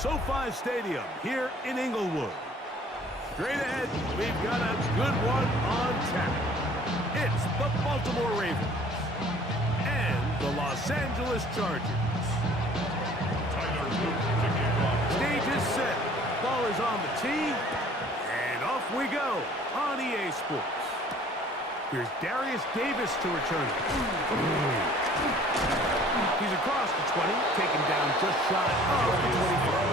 SoFi Stadium here in Inglewood. Straight ahead, we've got a good one on tap. It's the Baltimore Ravens and the Los Angeles Chargers. Stage is set. Ball is on the tee. And off we go on EA Sports. Here's Darius Davis to return it. He's across the 20, taken down just shy of the 25.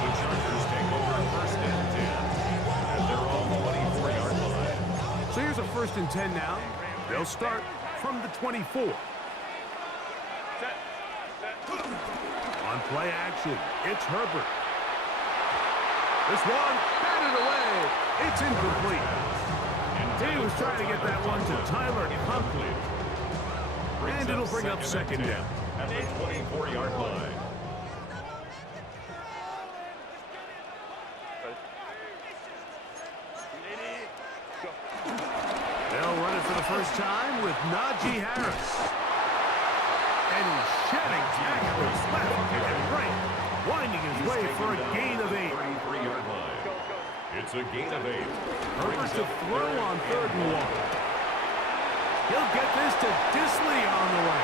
The Chargers take over first and 10 at their own 24-yard line. So here's a first and 10 now. They'll start from the 24. On play action, it's Herbert. This one, batted away. It's incomplete. He was trying to get that one to Tyler Conklin. And it'll bring up second down. At the 24-yard line. They'll run it for the first time with Najee Harris. And he's shedding tackles left and right, winding his way for a gain of 8. 33-yard line. It's a gain of 8. Herbert to throw on 3rd and 1. He'll get this to Disley on the way.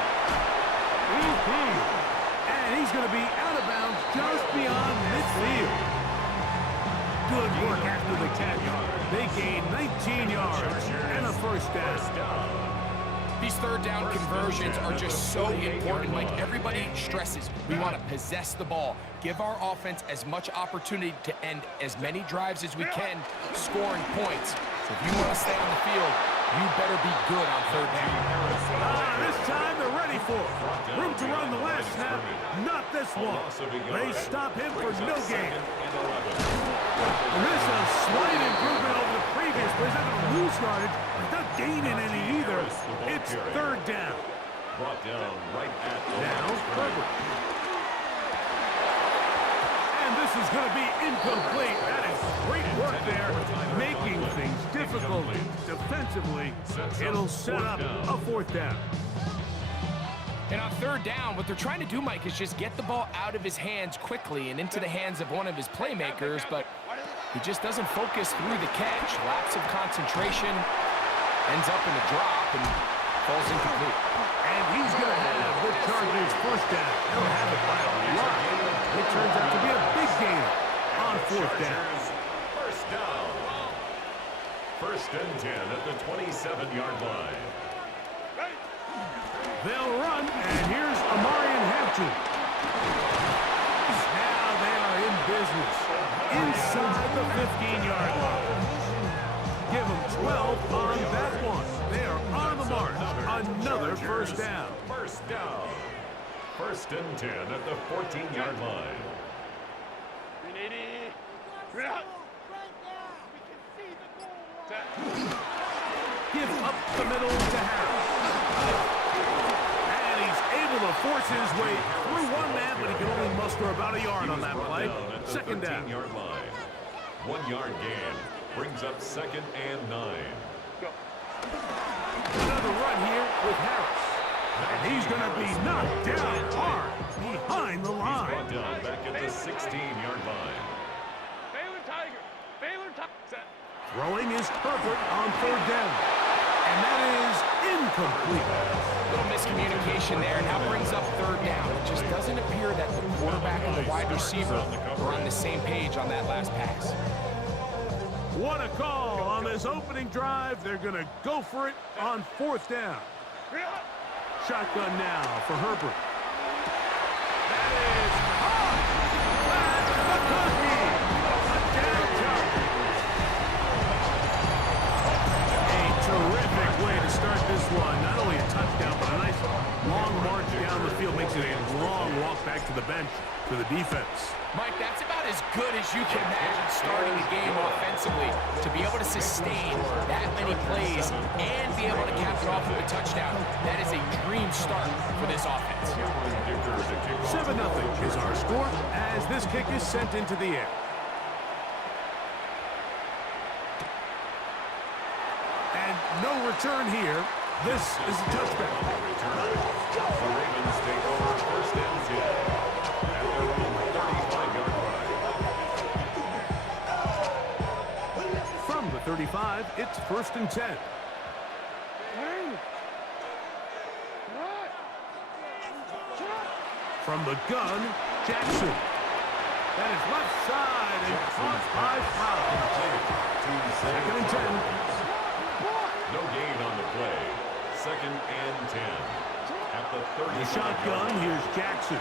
And he's going to be out of bounds just beyond midfield. Good work after the catch. They gain 19 yards and a first down. These third down conversions are just so important. Like everybody stresses, we want to possess the ball, give our offense as much opportunity to end as many drives as we can, scoring points. So if you want to stay on the field, you better be good on third down. This time they're ready for it. Room to run the last snap, not this one. They stop him for no gain. And this is a slight improvement over the previous, but he's not going to lose yardage. He's not gaining any either. It's third down. Brought down right at the now Herbert. And this is going to be incomplete. That is great work there, making things difficult defensively. It'll set up a fourth down. And on third down, what they're trying to do, Mike, is just get the ball out of his hands quickly and into the hands of one of his playmakers, but he just doesn't focus through the catch. Lapse of concentration, ends up in a drop, and falls incomplete. And he's going to have the Chargers first down. They'll have it by a lot. It turns out to be a big gain on fourth down. First down. First and 10 at the 27-yard line. They'll run, and here's Amarian Hampton. Now they are in business inside the 15-yard line. Give them 12 on that one. They are on the march. Another first down. First down. First and 10 at the 14-yard line. Give up the middle to Harris. And he's able to force his way through one man, but he can only muster about a yard on that play. Second down. 13-yard line. 1 yard gain. Brings up second and 9. Another run here with Harris. And he's going to be knocked down hard behind the line. He's brought down back at the 16-yard line. Throwing is Herbert on third down. And that is incomplete. Little miscommunication there, and that brings up third down. It just doesn't appear that the quarterback and the wide receiver are on the same page on that last pass. What a call on this opening drive. They're going to go for it on fourth down. Shotgun now for Herbert. That is hot. That's McConkey. A downtown. A terrific way to start this one. Not only a touchdown, but a nice long march down the field. Makes it a long walk back to the bench for the defense. Mike, that's about as good as you can imagine starting a game offensively. To be able to sustain that many plays and be able to cap it off with a touchdown, that is a dream start for this offense. 7-0 is our score as this kick is sent into the air. And no return here. This is a touchback. The Ravens take over first and 10 at their own 35. It's 1st and 10. From the gun, Jackson. That is left side and caught by Fowler. 2nd and 10. No gain on the play. 2nd and 10. At the 30. The shotgun, here's Jackson.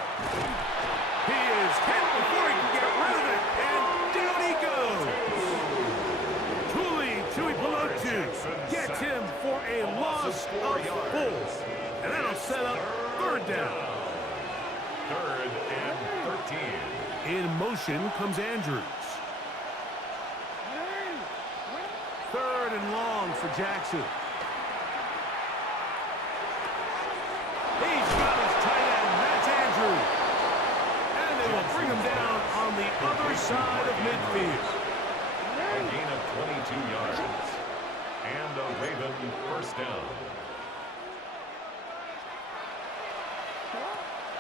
He is hit before he can get rid of it, and down he goes. Tuli Pelotu gets him for a loss of 4. And that'll set up 3rd down. 3rd and 13. In motion comes Andrews. 3rd and long for Jackson. He's got his tight end, that's Andrews. And they will bring him down on the other side of midfield. A gain of 22 yards. And a Raven 1st down.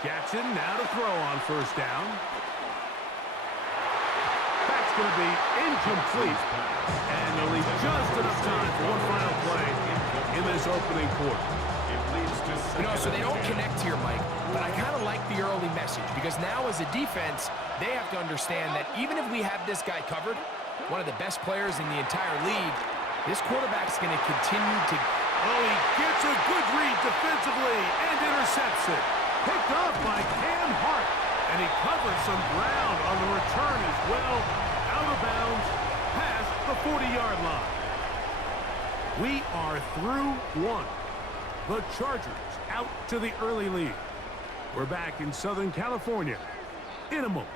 Jackson now to throw on 1st down. That's going to be incomplete. And they'll leave just enough time for one final play in this opening quarter. So they don't connect here, Mike, but I kind of like the early message because now as a defense, they have to understand that even if we have this guy covered, one of the best players in the entire league, this quarterback's going to continue to... Oh, he gets a good read defensively and intercepts it. Picked off by Cam Hart, and he covers some ground on the return as well, out of bounds, past the 40-yard line. We are through 1. The Chargers out to the early lead. We're back in Southern California in a moment.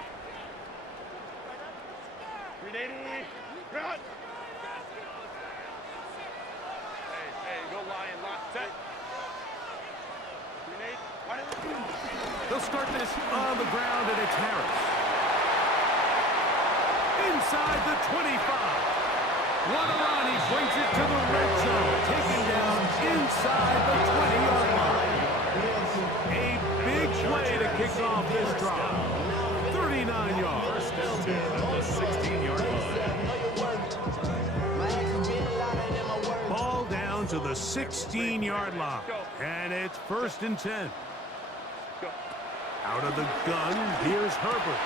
They'll start this on the ground, and it's Harris. Inside the 25. Guadalani brings it to the red zone, taken down inside the 20-yard line. A big play to kick off this drive. 39 yards. First down at the 16-yard line. Ball down to the 16-yard line. And it's 1st and 10. Out of the gun, here's Herbert.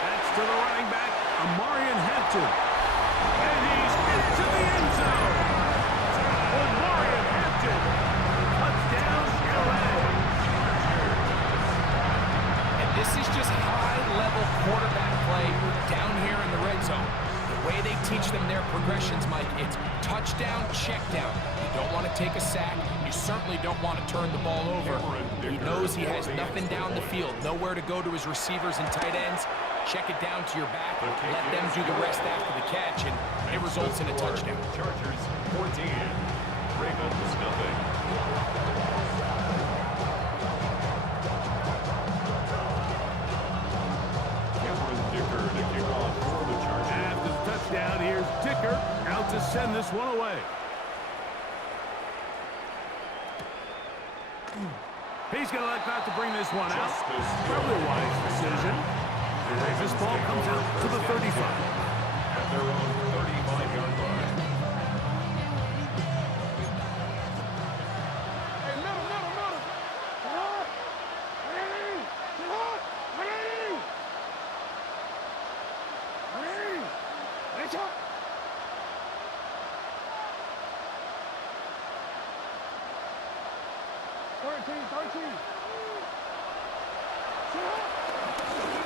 That's to the running back, Amarian Hampton. And he's into the end zone. Amarian Hampton. Touchdown, LA. And this is just high-level quarterback play down here in the red zone. The way they teach them their progressions, Mike, it's touchdown, check down. You don't want to take a sack. You certainly don't want to turn the ball over. He knows he has nothing down the field, nowhere to go to his receivers and tight ends. Check it down to your back, let them do the rest after the catch, and it results in a touchdown. Chargers 14, Ravens nothing. After the touchdown, here's Dicker out to send this one away. He's going to elect not to bring this one out. Probably a wise decision. As this ball comes out to the 35. At their own 35-yard line.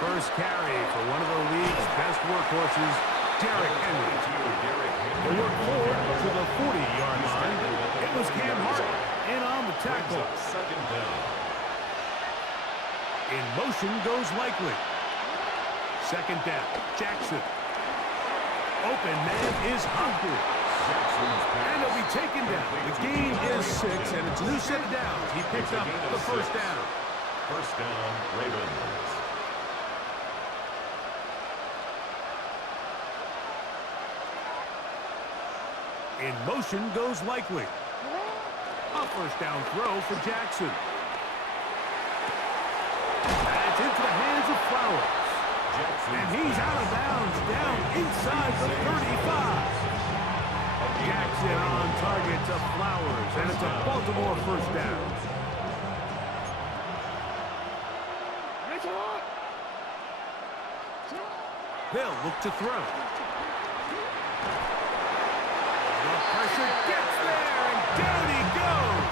First carry for one of the league's best workhorses, Derrick Henry. They work forward to the 40-yard line. It was Cam Hart in on the tackle. Second down. In motion goes Likely. 2nd down, Jackson. Open man is Hopkins. And he'll be taken down. The gain is 6, and it's a new set of downs. He picked up the 1st down. First down, Ravens. In motion goes Likely. A 1st down throw for Jackson. That's into the hands of Flowers. And he's out of bounds, down inside the 35. Jackson on target to Flowers, and it's a Baltimore first down. They'll look to throw. The pressure gets there, and down he goes.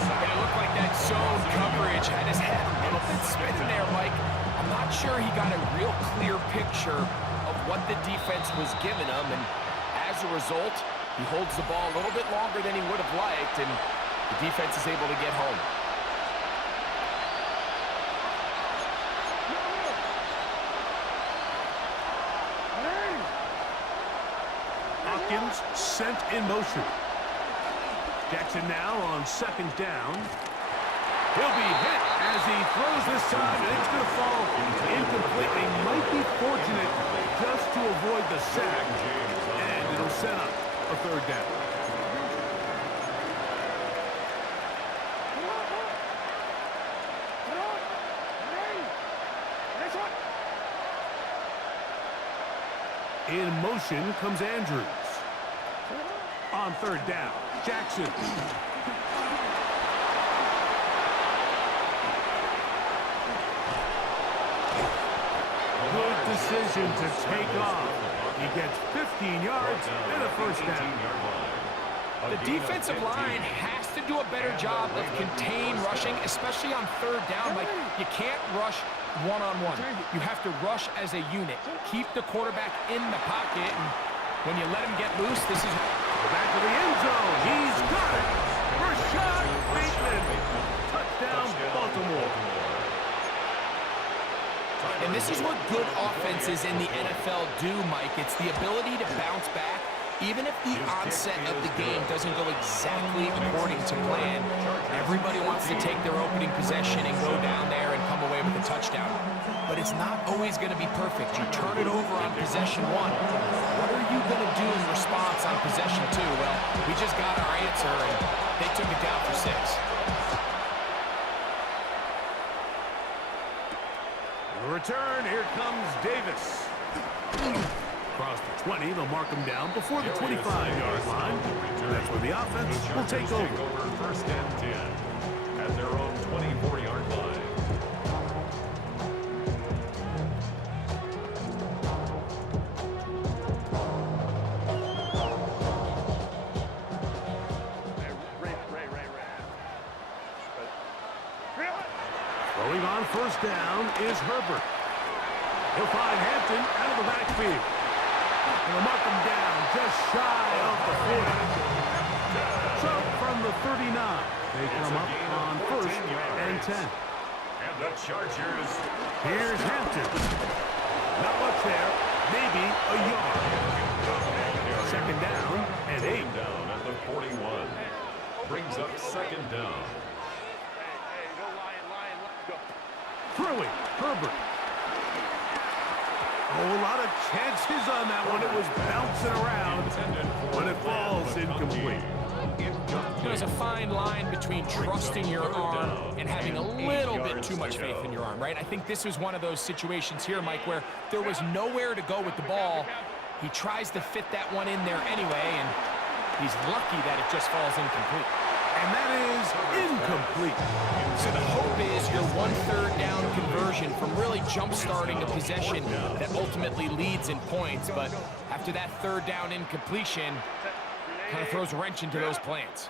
It looked like that zone coverage had his head a little bit spinning there, Mike. I'm not sure he got a real clear picture of what the defense was giving him, and as a result, he holds the ball a little bit longer than he would have liked, and the defense is able to get home. Hopkins sent in motion. Jackson now on second down. He'll be hit as he throws this time, and it's going to fall incomplete. They might be fortunate just to avoid the sack, and it'll set up a third down. In motion comes Andrews. On third down, Jackson. Good decision to take off. He gets 15 yards and a first down. The defensive line has to do a better job of contain rushing, especially on third down. Like, you can't rush one-on-one. You have to rush as a unit. Keep the quarterback in the pocket, and when you let him get loose, this is... Back to the end zone. He's got it. Rashad Bateman. Touchdown, Baltimore. And this is what good offenses in the NFL do, Mike. It's the ability to bounce back, even if the onset of the game doesn't go exactly according to plan. Everybody wants to take their opening possession and go down there and come away with a touchdown. But it's not always going to be perfect. You turn it over on possession one. What are you going to do in response on possession two? Well, we just got our answer, and they took it down for 6. The return, here comes Davis. Across the 20, they'll mark him down before the 25-yard line. That's where the offense will take over. First and 10 at their own 24-yard line. Throwing on first down is Herbert. He'll find Hampton out of the backfield. They'll mark him down just shy of the 40. So from the 39, they come up on first and 10. And the Chargers. Here's Hampton. Not much there. Maybe a yard. Second down and 8. Down at the 41. Brings up second down. Throwing, Herbert. Oh, a lot of chances on that one. It was bouncing around, but it falls incomplete. There's a fine line between trusting your arm and having a little bit too much faith in your arm, right? I think this was one of those situations here, Mike, where there was nowhere to go with the ball. He tries to fit that one in there anyway, and he's lucky that it just falls incomplete. And that is incomplete. So the hope is your 1/3 down conversion from really jump-starting a possession that ultimately leads in points. But after that third down incompletion, kind of throws a wrench into those plans.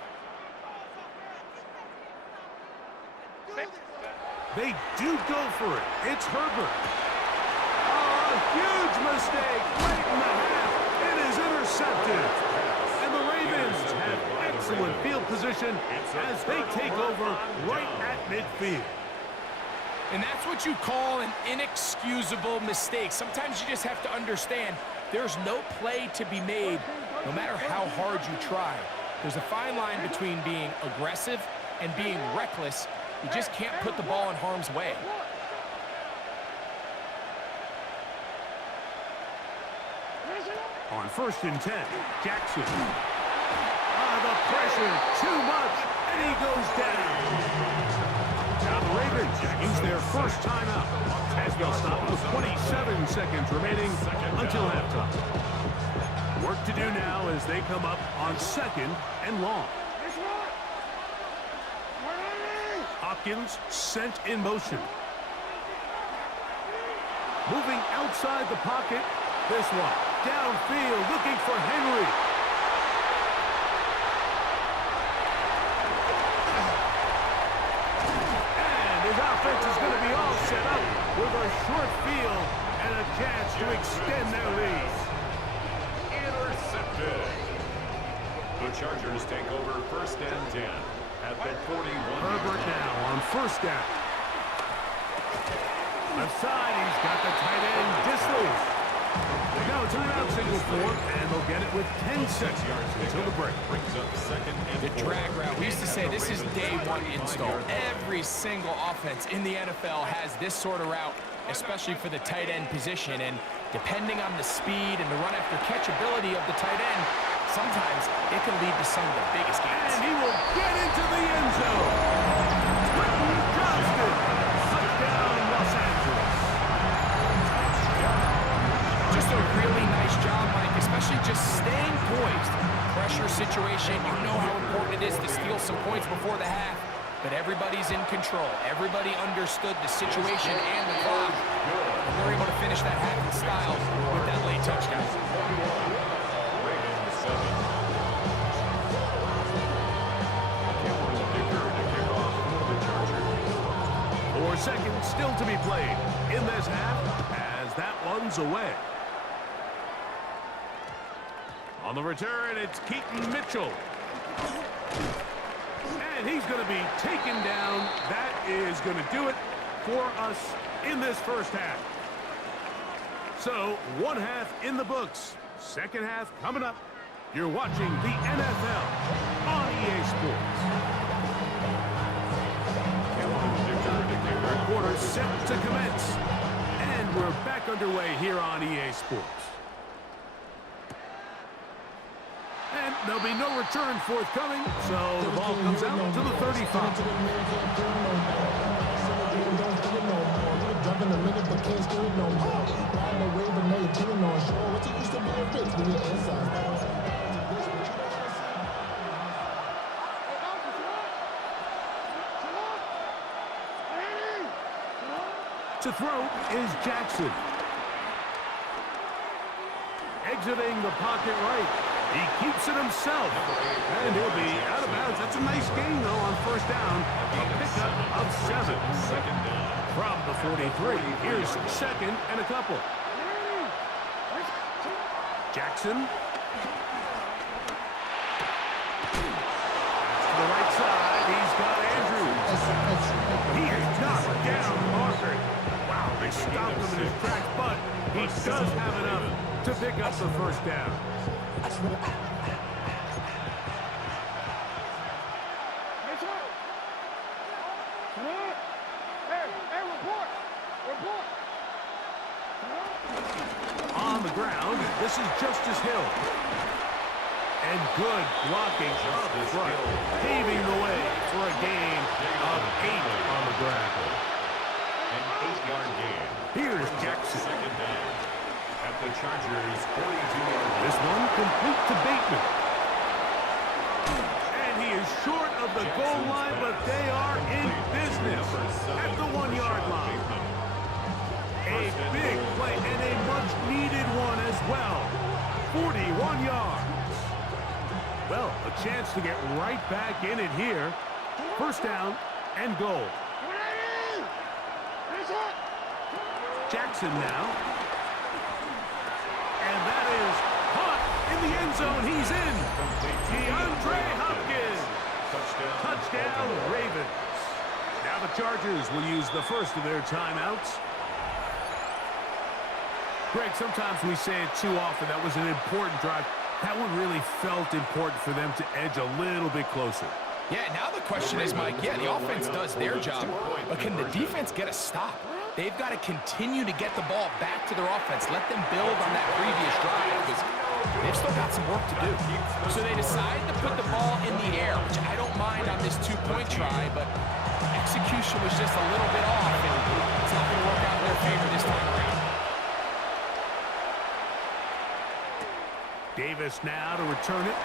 They do go for it. It's Herbert. Oh, a huge mistake. Late in the half. It is intercepted. And the Ravens have excellent field position as they take over right at midfield. And that's what you call an inexcusable mistake. Sometimes you just have to understand there's no play to be made, no matter how hard you try. There's a fine line between being aggressive and being reckless. You just can't put the ball in harm's way. On first and 10, Jackson. The pressure, too much, and he goes down. Now the Ravens use their first timeout as they'll stop with 27 seconds remaining until halftime. Work to do now as they come up on 2nd and long. Hopkins sent in motion. Moving outside the pocket. This one downfield looking for Henry. And his offense is going to be all set up with a short field and a chance to extend their lead. Intercepted. The Chargers take over 1st and 10 at the 41. Herbert now on 1st down. Left side, he's got the tight end, Disley. No, it's an out single form, and they'll get it with 10 seconds until the break. Brings up 2nd and The drag route. We used to say this is day one install. Every single offense in the NFL has this sort of route, especially for the tight end position. And depending on the speed and the run-after catch ability of the tight end, sometimes it can lead to some of the biggest gains. And he will get into the end zone. Quentin Johnston. Touchdown, Los Angeles. Just a really nice job, Mike, especially just staying poised. Pressure situation, you know how important it is to steal some points before the half, but everybody's in control. Everybody understood the situation and the clock, and they're able to finish that half in style with that late touchdown. Ravens 7. Cameron Dicker to kick off for the Chargers. 4 seconds still to be played in this half as that one's away. On the return, it's Keaton Mitchell. And he's going to be taken down. That is going to do it for us in this first half. So, 1 half in the books. 2nd half coming up. You're watching the NFL on EA Sports. Third quarter set to commence. And we're back underway here on EA Sports. And there'll be no return forthcoming, so the ball comes out to the 35. To throw is Jackson. Exiting the pocket right. He keeps it himself, and he'll be out of bounds. That's a nice gain, though, on 1st down. A pickup of 7. 2nd down. From the 43, here's 2nd and a couple. Jackson. To the right side, he's got Andrews. He is knocked down Parker. Wow, they stopped him in his tracks, but he does have enough to pick up the 1st down. On the ground, this is Justice Hill. And good blocking up front, paving the way for a gain of 8 on the ground. An 8-yard gain. Here's Jackson. 2nd down. At the Chargers' 42-yard line. This one complete to Bateman. And he is short of the goal line, but they are in business at the 1-yard line. A big play and a much-needed one as well. 41 yards. Well, a chance to get right back in it here. 1st down and goal. Jackson now. And that is caught in the end zone. He's in. DeAndre Hopkins. Touchdown, Ravens. Now the Chargers will use the first of their timeouts. Greg, sometimes we say it too often. That was an important drive. That one really felt important for them to edge a little bit closer. Yeah, now the question is, Mike, yeah, the offense does their job, but can the defense get a stop? They've got to continue to get the ball back to their offense. Let them build on that previous drive because they've still got some work to do. So they decide to put the ball in the air, which I don't mind on this 2-point try, but execution was just a little bit off, and it's not going to work out in their favor this time around. Davis now to return it.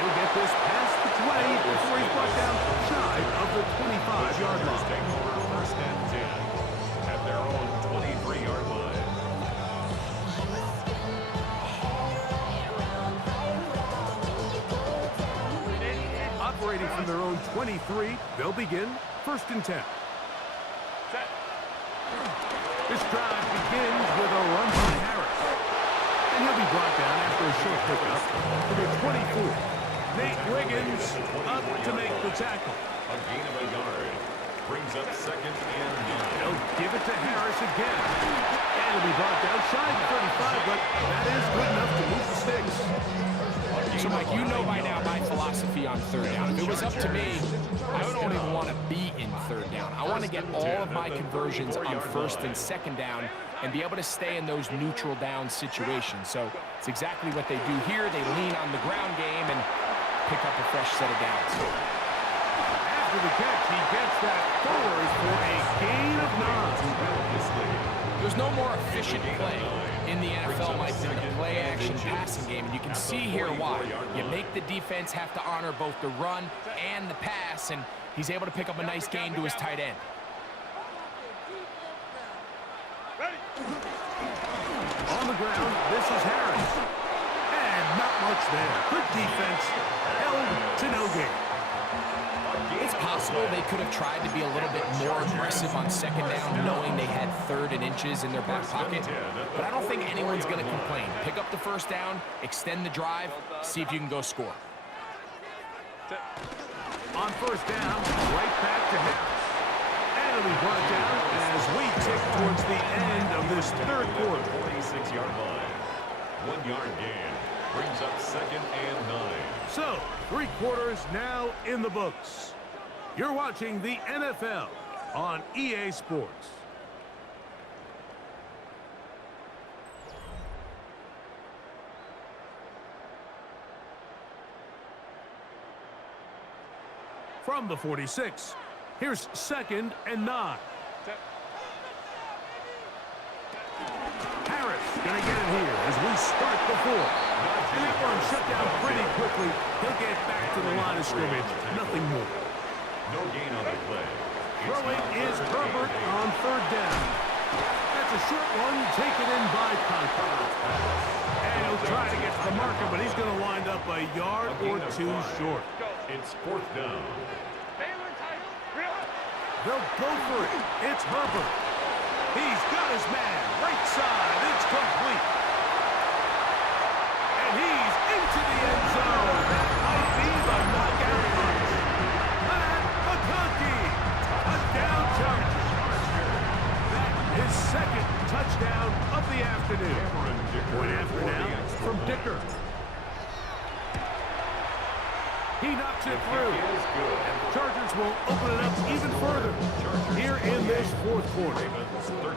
He'll get this past the 20 before he's brought down shy of the 25-yard line. Take over first and 10 at their own 23-yard line. Operating from their own 23, they'll begin first and 10. This drive begins with a run by Harris. And he'll be brought down after a short pickup to the 24. Nate Wiggins up to make the tackle. A gain of a yard. Brings up second and 9. They'll give it to Harris again. And he'll be brought down shy of 35, but that is good enough to move the sticks. So, Mike, you know by now my philosophy on third down. If it was up to me, I don't even want to be in third down. I want to get all of my conversions on first and second down and be able to stay in those neutral down situations. So it's exactly what they do here. They lean on the ground game and pick up a fresh set of downs. After the catch, he gets that forward for a gain of 9. There's no more efficient play in the NFL, Mike, than the play-action passing game. And you can see here why. You make the defense have to honor both the run and the pass, and he's able to pick up a nice gain to his tight end. On the ground, this is Harris. And not much there. Good defense. Held to no gain. It's possible they could have tried to be a little bit more aggressive on second down, knowing they had third and inches in their back pocket. But I don't think anyone's going to complain. Pick up the first down, extend the drive, see if you can go score. On first down, right back to Harris. And it'll be brought down as we tick towards the end of this third quarter. 46-yard line. 1 yard gain. Brings up second and 9. So, 3 quarters now in the books. You're watching the NFL on EA Sports. From the 46, here's second and 9. Harris gonna get it here as we start the fourth. And that one shut down pretty quickly. He'll get back to the line of scrimmage. Nothing more. No gain on the play. Throwing is Herbert on third down. That's a short one taken in by contact. And he'll try to get to the marker, but he's going to wind up a yard or 2 short. It's fourth down. They'll go for it. It's Herbert. He's got his man. Right side. It's complete. And he's into the end zone. That might be the knockout punch. Matt McConkey. Touchdown Chargers. That is second touchdown of the afternoon. Point after now from Dicker. He knocks it through. And the Chargers will open it up even further here in this fourth quarter. 13.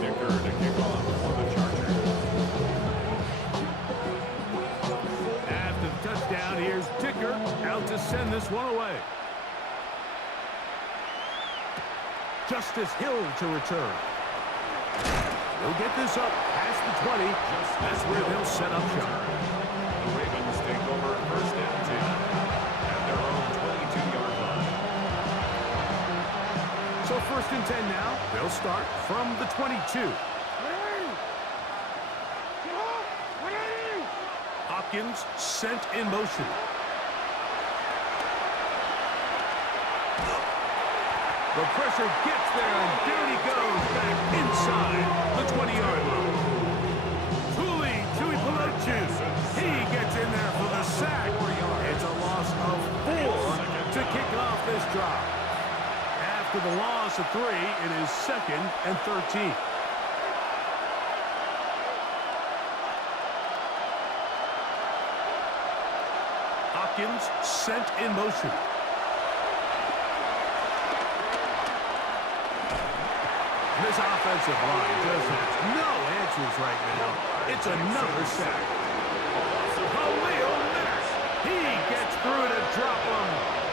Dicker to kick off for the Chargers. After the touchdown, here's Dicker out to send this one away. Justice Hill to return. He'll get this up past the 20. That's where they'll set up shop. The Ravens take over first and 10 at their own 22-yard line. So first and 10 now. They'll start from the 22. Hopkins sent in motion. The pressure gets there, and down he goes back inside the 20-yard line. Tuli Pelotu. He gets in there for the sack. It's a loss of 4 to kick off this drive. After the loss of 3, it is second and 13. Hopkins sent in motion. This offensive line just has no answers right now. It's another sack. Khalil Mack. He gets through to drop him,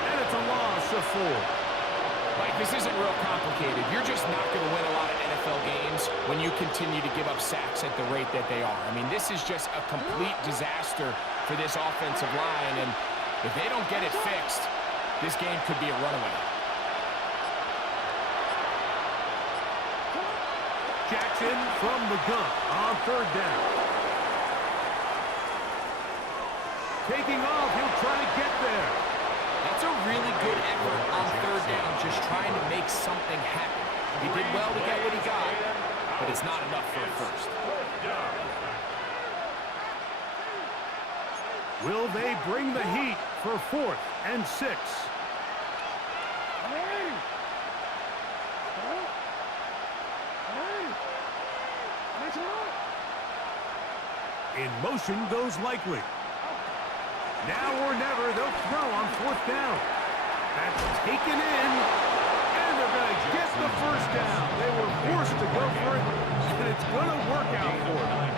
and it's a loss of 4. Mike, this isn't real complicated. You're just not going to win a lot of NFL games when you continue to give up sacks at the rate that they are. I mean, this is just a complete disaster for this offensive line, and if they don't get it fixed, this game could be a runaway. Jackson from the gun on third down. Taking off, he'll try to get there. That's a really good effort on third down, just trying to make something happen. He did well to get what he got, but it's not enough for a first. Will they bring the heat for 4th and 6? In motion goes Likely. Now or never, they'll throw on 4th down. That's taken in, and they're going to get the first down. They were forced to go for it, and it's going to work out for them.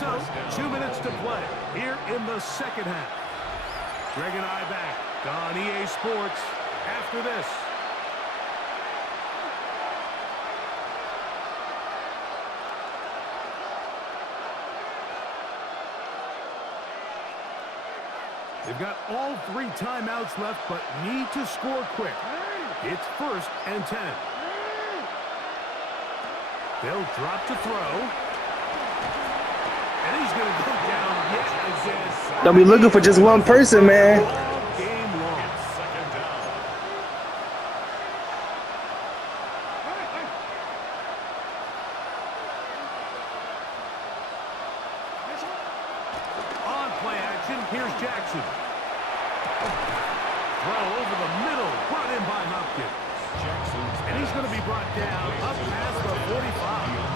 So, 2 minutes to play here in the second half. Greg and I back on EA Sports after this. They've got all 3 timeouts left, but need to score quick. It's 1st and 10. They'll drop to throw. And he's going to go down yet again. Don't be looking for just one person, man. All game long. On play action, here's Jackson. Throw over the middle, brought in by Hopkins. And he's going to be brought down up past the 45.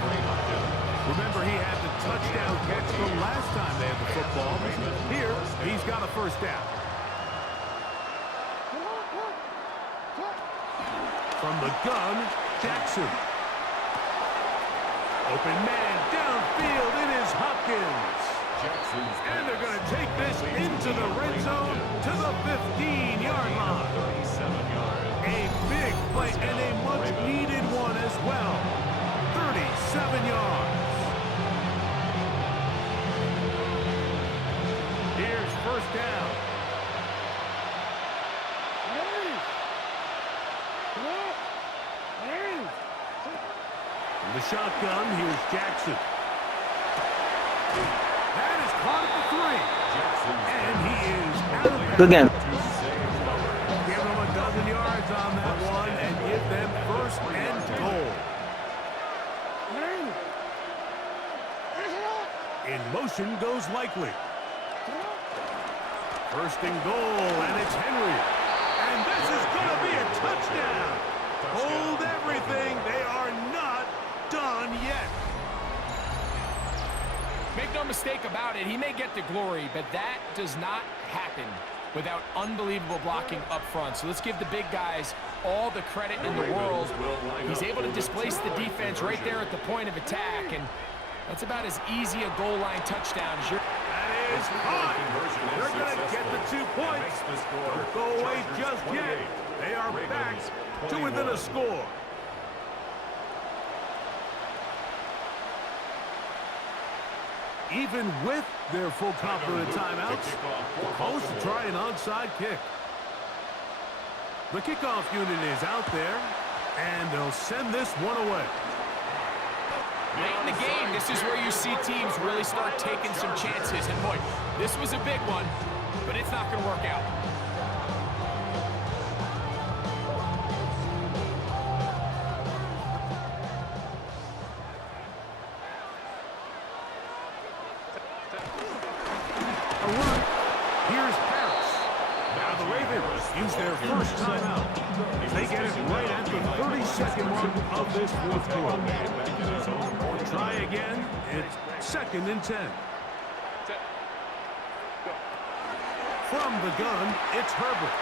Remember, he had the touchdown catch the last time they had the football. Here, he's got a first down. From the gun, Jackson. Open man downfield, it is Hopkins. And they're going to take this into the red zone to the 15-yard line. A big play and a much-needed one as well. 37 yards. Here's first down. In the shotgun, here's Jackson. That is caught at the 3. And he is out of bounds. Good game. Give them a dozen yards on that one and give them first and goal. In motion goes Likely. First and goal, and it's Henry. And this is going to be a touchdown. Hold everything. They are not done yet. Make no mistake about it, he may get the glory, but that does not happen without unbelievable blocking up front. So let's give the big guys all the credit in the world. He's able to displace the defense right there at the point of attack, and that's about as easy a goal line touchdown as you're... That is caught. They're going to get the 2 points. Don't go away just yet. They are back to within a score. Even with their full complement of timeouts, the Colts try an onside kick. The kickoff unit is out there, and they'll send this one away. Late in the game, this is where you see teams really start taking some chances. And boy, this was a big one, but it's not going to work out. A run. Here's Harris. Now the Ravens use their first timeout. They get it right at the 32nd mark of this 4th quarter. Try again. It's 2nd and 10. From the gun, it's Herbert.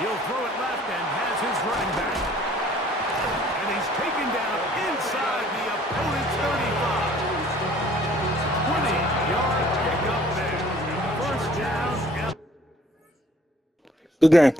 He'll throw it left and has his running back. And he's taken down inside the opponent's 35. 20-yard pickup there. First down. Good game.